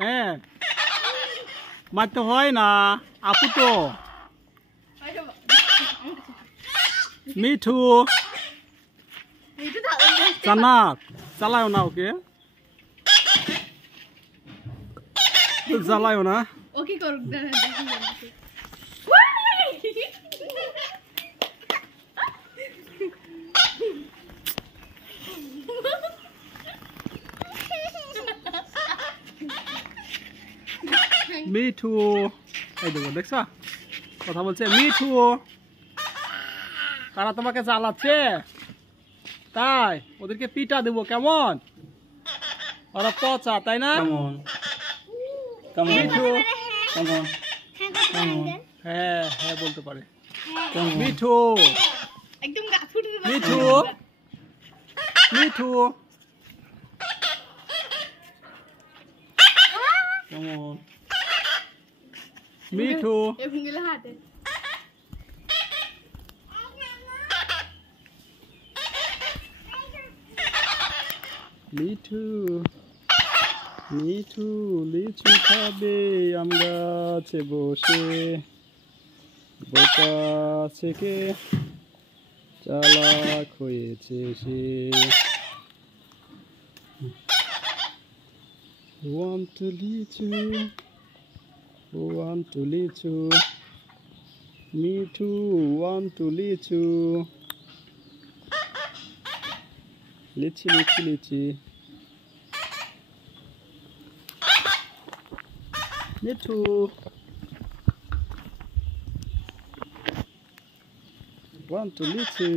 হ্যাঁ মারতে হয় না আপু তো মিঠু জান্নাত চালায়ও না ওকে জ্বালায়ও না ও কি করুক মিঠু এই দেখো দেখছো কথা বলছে মিঠু তারা তোমাকে জ্বালাচ্ছে তাই ওদেরকে পিটা দেবো কেমন ওরা পচা তাই না মিঠু হ্যাঁ হ্যাঁ বলতে পারে মিঠু একদম গা ছুটে মিঠু মিঠু মিঠু এভঙ্গিলা হাতে মিঠু মিঠু লিচু খাবে আম গাছে বসে বোকা থেকে চালাক হয়েছে সে want to লিচু want to লিচু মিঠু want to লিচু লিচি লিচি লিচি Mithu want to lychee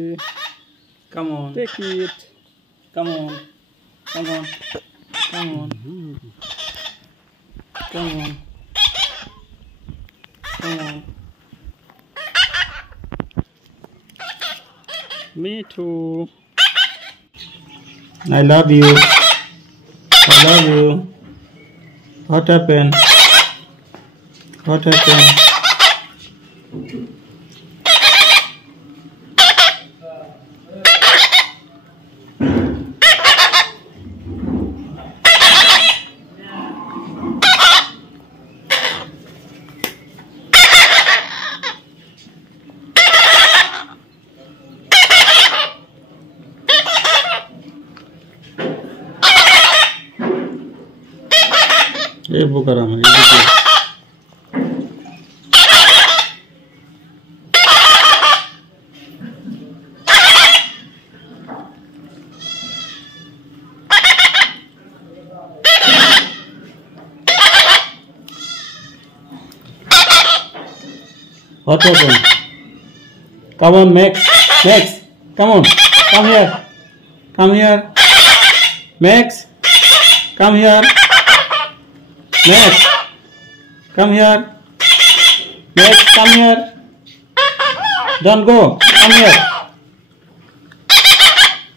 Come on. take it Come on. Come on. Come on. Come on. Come on. Mithu I love you. I love you. What happened? What happened? ये बुकारा है What happened? Come on, Max. Max, come on. Come here. Come here. Max, come here. Max, come here. Max, come here. Don't go. Come here.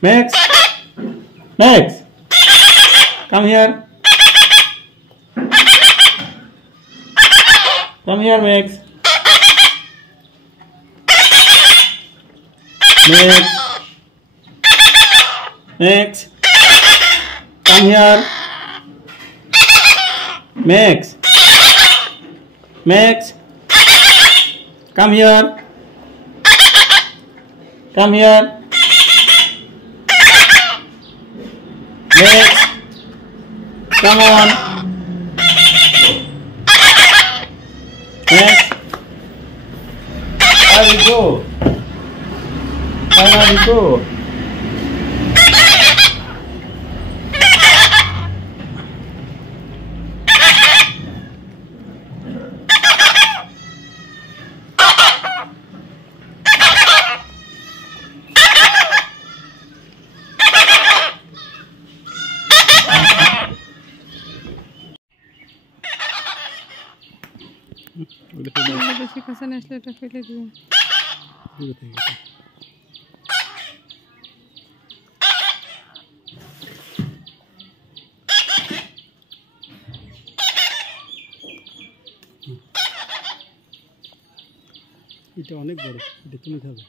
Max, Max, come here. Come here, Max. Max, Max, come here. Max, Max, come here. Come here. Max, come on. Max, where you go? Where you go? বেশি কাছে না আসলে এটা ফেলে দিবেন এটা অনেক বড় এটা তুমি খাবে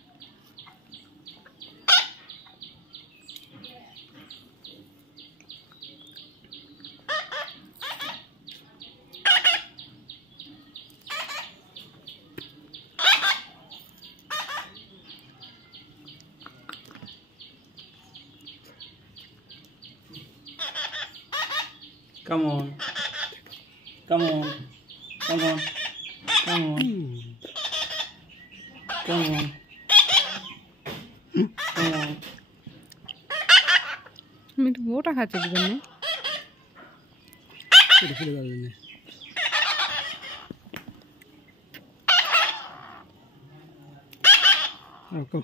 Come on. Come on. Come on. Come on. Come on. Come on. আমি একটু মোটা খাচ্ছি দিবেন না এটা ফেলে যাবে না কম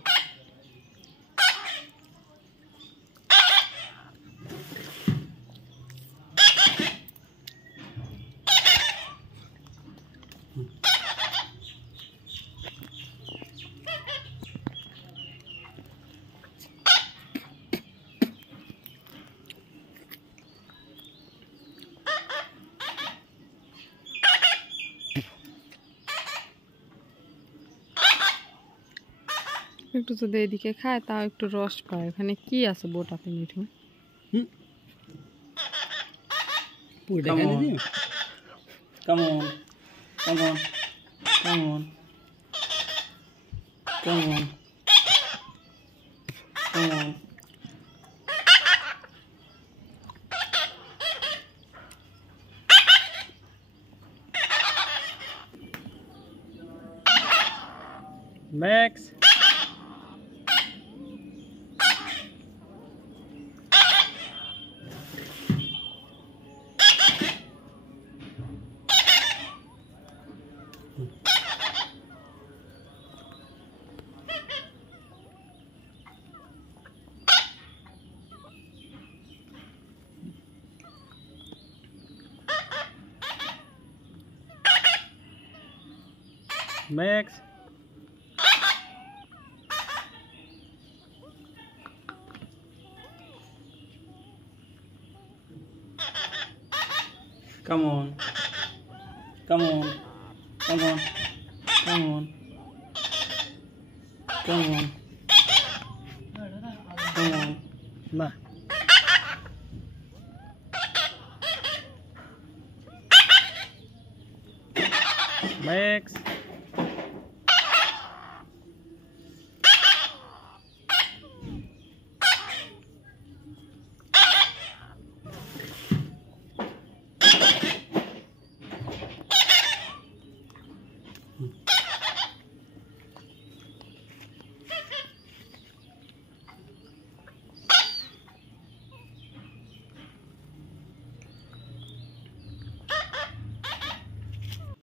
একটু যদি এদিকে খায় তাও একটু রস পায় ওখানে কি আছে বোটাতে মিঠু পুরোটা Come খেয়ে on. দিই Come on. Come on. Come on. Come on. Come on. Max. Max. Come on. Come on. Come on. Come on. Come on. Come on. না Max.